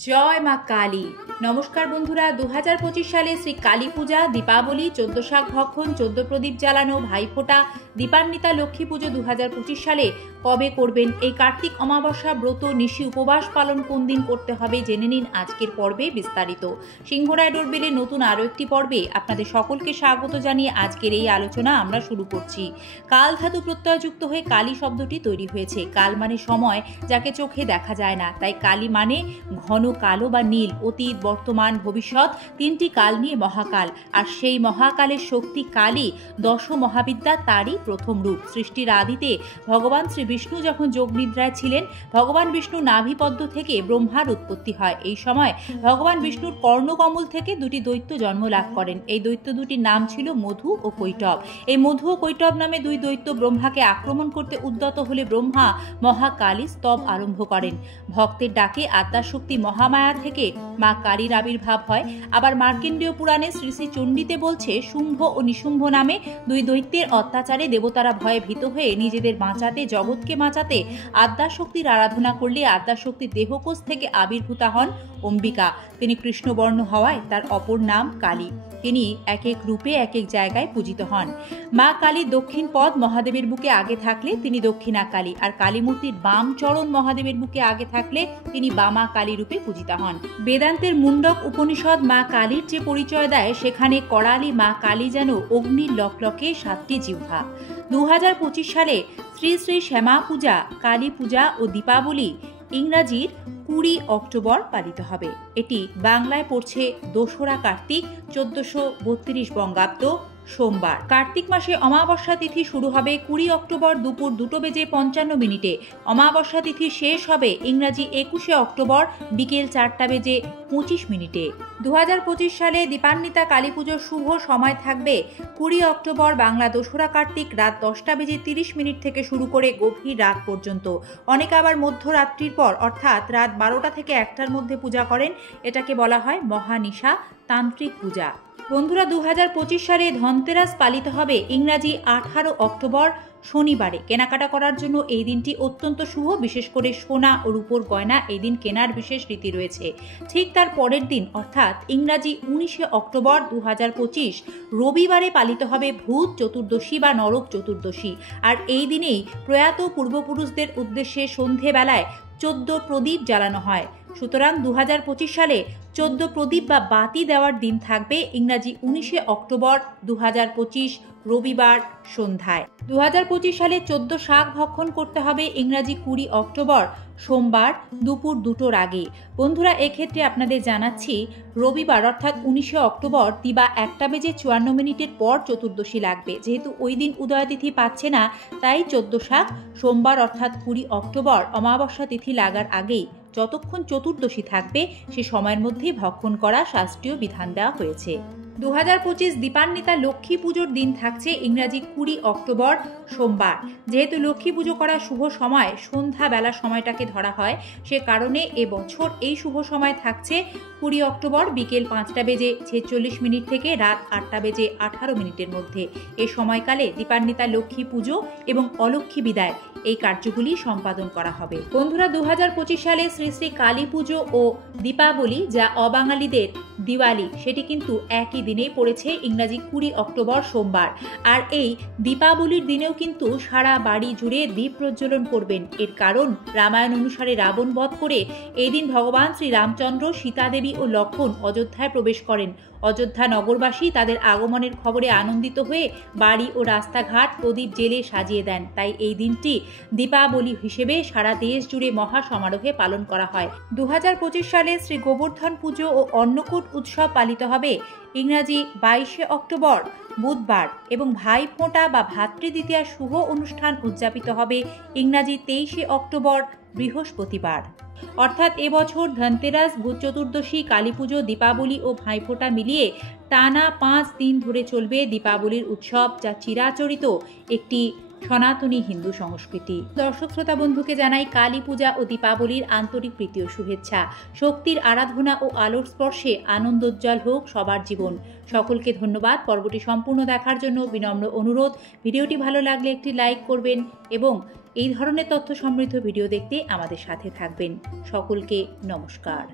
জয় মা কালী। নমস্কার বন্ধুরা, 2025 সালে শ্রী কালী পূজা, দীপাবলি, 14 শাক ভক্ষণ, 14 প্রদীপ জ্বালানো, ভাইফোঁটা, দীপান্বিতা, লক্ষ্মী পুজো 2025 সালে কবে করবেন? এই কার্তিক অমাবস্যা ব্রত নিশি উপবাস পালন কোন দিন করতে হবে জেনে নিন আজকের পর্বে বিস্তারিত। সিংহরায় ডোরবেলের নতুন আরও একটি পর্বে আপনাদের সকলকে স্বাগত জানিয়ে আজকের এই আলোচনা আমরা শুরু করছি। কাল ধাতু প্রত্যয়যুক্ত হয়ে কালী শব্দটি তৈরি হয়েছে। কাল মানে সময়, যাকে চোখে দেখা যায় না, তাই কালী মানে ঘন কালো বা নীল। অতীত, বর্তমান, ভবিষ্যৎ তিনটি কাল নিয়ে মহাকাল। আর সেই মহাকালের শক্তি কালী দশ মহাবিদ্যা তারই প্রথম রূপ। সৃষ্টির আদিতে ভগবান শ্রী বিষ্ণু যখন যোগনিদ্রায় ছিলেন, ভগবান বিষ্ণু নাভিপদ্ম থেকে ব্রহ্মার উৎপত্তি হয়। এই সময় ভগবান বিষ্ণুর কর্ণকমল থেকে দুটি দৈত্য জন্ম লাভ করেন। এই দৈত্য দুটির নাম ছিল মধু ও কৈটব। এই মধু ও কৈটব নামে দুই দৈত্য ব্রহ্মাকে আক্রমণ করতে উদ্যত হলে ব্রহ্মা মহাকালী স্তব আরম্ভ করেন। ভক্তের ডাকে আদ্যাশক্তি মহামায়া থেকে মা কালীর আবির্ভাব হয়। আবার মার্কেন্ডীয় পুরাণে শ্রী শ্রী চণ্ডীতে বলছে, শুম্ভ ও নিশুম্ভ নামে দুই দৈত্যের অত্যাচারে দেবতারা ভয়ে ভীত হয়ে নিজেদের বাঁচাতে, জগৎকে বাঁচাতে আদ্যাশক্তির আরাধনা করলে আদ্যাশক্তির দেহকোষ থেকে আবির্ভূতা হন অম্বিকা। তিনি কৃষ্ণবর্ণ হওয়ায় তার অপর নাম কালী। তিনি এক এক রূপে এক এক জায়গায় পূজিত হন। মা কালীর দক্ষিণ পদ মহাদেবের বুকে আগে থাকলে তিনি দক্ষিণা কালী, আর কালীমূর্তির বাম চরণ মহাদেবের বুকে আগে থাকলে তিনি বামা কালী রূপে পূজিতা হন। বেদান্তের মুন্ডক উপনিষদ মা কালীর যে পরিচয় দেয়, সেখানে করালি মা কালী যেন অগ্নির লকলকে সাতটি জিহ্বা। 2025 সালে শ্রী শ্রী শ্যামা পূজা, কালী পূজা ও দীপাবলি ইংরাজির 20 অক্টোবর পালিত হবে। এটি বাংলায় পড়ছে 2রা কার্তিক 1432 বঙ্গাব্দ সোমবার। কার্তিক মাসে অমাবস্যা তিথি শুরু হবে 20 অক্টোবর দুপুর 2:55 অমাবস্যা তিথি শেষ হবে ইংরাজি 21 অক্টোবর বিকেল 4:25। 2025 সালে দীপান্বিতা কালী পুজোর শুভ সময় থাকবে 20 অক্টোবর বাংলা 2রা কার্তিক রাত 10:30 থেকে শুরু করে গভীর রাত পর্যন্ত। অনেকে আবার মধ্যরাত্রির পর অর্থাৎ রাত 12টা থেকে 1টার মধ্যে পূজা করেন। এটাকে বলা হয় মহানিশা তান্ত্রিক পূজা। বন্ধুরা, 2025 সালে ধনতেরাস পালিত হবে ইংরাজি 18 অক্টোবর শনিবারে। কেনাকাটা করার জন্য এই দিনটি অত্যন্ত শুভ। বিশেষ করে সোনা ও রূপোর গয়না এই দিন কেনার বিশেষ রীতি রয়েছে। ঠিক তার পরের দিন অর্থাৎ ইংরাজি 19 অক্টোবর 2025 রবিবারে পালিত হবে ভূত চতুর্দশী বা নরক চতুর্দশী। আর এই দিনেই প্রয়াত পূর্বপুরুষদের উদ্দেশ্যে সন্ধেবেলায় 14 প্রদীপ জ্বালানো হয়। সুতরাং 2025 সালে 14 প্রদীপ বা বাতি দেওয়ার দিন থাকবে ইংরাজি 19 অক্টোবর 2025 রবিবার সন্ধ্যায়। 2025 সালে 14 শাক ভক্ষণ করতে হবে ইংরাজি 20 অক্টোবর সোমবার দুপুর 2টোর আগে। বন্ধুরা, এক্ষেত্রে আপনাদের জানাচ্ছি, রবিবার অর্থাৎ 19 অক্টোবর দিবা 1:54 পর চতুর্দশী লাগবে। যেহেতু ওই দিন উদয়তিথি পাচ্ছে না, তাই 14 শাক সোমবার অর্থাৎ 20 অক্টোবর অমাবস্যা তিথি লাগার আগেই যতক্ষণ চতুর্দশী থাকবে সে সময়ের মধ্যেই ভক্ষণ করা শাস্ত্রীয় বিধান দেওয়া হয়েছে। 2025 দীপান্বিতা লক্ষ্মী পুজোর দিন থাকছে ইংরাজি 20 অক্টোবর সোমবার। যেহেতু লক্ষ্মী পুজো করার শুভ সময় সন্ধ্যাবেলা সময়টাকে ধরা হয়, সে কারণে এবছর এই শুভ সময় থাকছে 20 অক্টোবর বিকেল 5:46 থেকে রাত 8:18 মধ্যে। এই সময়কালে দীপান্বিতা লক্ষ্মী পুজো এবং অলক্ষ্মী বিদায় এই কার্যগুলি সম্পাদন করা হবে। বন্ধুরা, 2025 সালে শ্রী শ্রী কালী পুজো ও দীপাবলি, যা অবাঙালিদের দিওয়ালি, সেটি কিন্তু একই দিনেই পড়েছে ইংরাজি 20 অক্টোবর সোমবার। আর এই দীপাবলির দিনেও কিন্তু সারা বাড়ি জুড়ে দীপ প্রজ্বলন করবেন। এর কারণ, রামায়ণ অনুসারে রাবণ বধ করে এই দিন ভগবান শ্রী রামচন্দ্র, সীতা দেবী ও লক্ষ্মণ অযোধ্যায় প্রবেশ করেন। অযোধ্যা নগরবাসী তাদের আগমনের খবরে আনন্দিত হয়ে বাড়ি ও রাস্তাঘাট প্রদীপ জেলে সাজিয়ে দেন। তাই এই দিনটি দীপাবলি হিসেবে সারা দেশ জুড়ে মহা সমারোহে পালন করা হয়। 2025 সালে শ্রী গোবর্ধন পুজো ও অন্নকূট উৎসব পালিত হবে ইংরাজি 22 অক্টোবর বুধবার এবং ভাইফোঁটা বা ভাতৃদ্বিতীয়া শুভ অনুষ্ঠান উদযাপিত হবে ইংরাজি 23 অক্টোবর বৃহস্পতিবার। অর্থাৎ এবছর ধনতেরাস, ভূত চতুর্দশী, কালী পুজো, দীপাবলি ও ভাইফোঁটা মিলিয়ে টানা 5 দিন ধরে চলবে দীপাবলির উৎসব, যা চিরাচরিত একটি সনাতনী হিন্দু সংস্কৃতি। দর্শক শ্রোতা বন্ধুকে জানাই কালী পূজা ও দীপাবলির আন্তরিক প্রীতি ও শুভেচ্ছা। শক্তির আরাধনা ও আলোর স্পর্শে আনন্দোজ্জ্বল হোক সবার জীবন। সকলকে ধন্যবাদ। পর্বটি সম্পূর্ণ দেখার জন্য বিনম্র অনুরোধ। ভিডিওটি ভালো লাগলে একটি লাইক করবেন এবং এই ধরনের তথ্য সমৃদ্ধ ভিডিও দেখতে আমাদের সাথে থাকবেন। সকলকে নমস্কার।